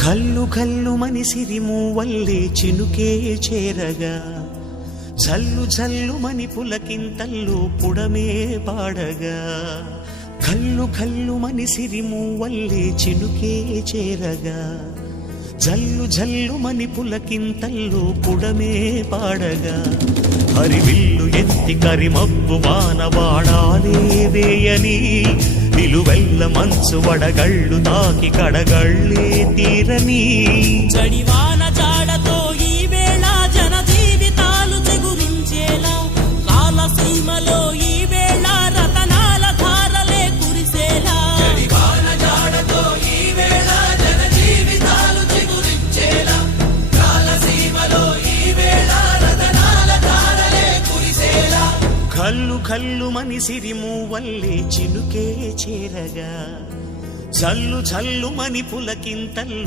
కల్లు కల్లు మని సిరిమూవల్లే చినుకే చేరగా జల్లు జల్లు మని పులకింతల్లు పుడమే పాడగా కల్లు కల్లు మని సిరిమూవల్లే చినుకే చేరగా జల్లు జల్లు మని పులకింతల్లు పుడమే పాడగా హరివిల్లు ఎత్తి కరిమబ్బు వానవాడాలే వేయని నిలువెల్ల మంచు వడగళ్ళు తాకి కడగళ్ళే తీరని జడివాన జాడతో ఈ వేళ జన జీవితాలు చెగురించేలా కాలసీమలో ఈ వేళ రతనాల ధారలే కురిసేలా జడివాన జాడతో ఈ వేళ జన జీవితాలు చెగురించేలా కాలసీమలో ఈ వేళ రతనాల ధారలే కురిసేలా కల్లు కల్లు మని సిరిమూవల్లే చినుకే చేరగా జల్లు జల్లు మని పులకింతల్లు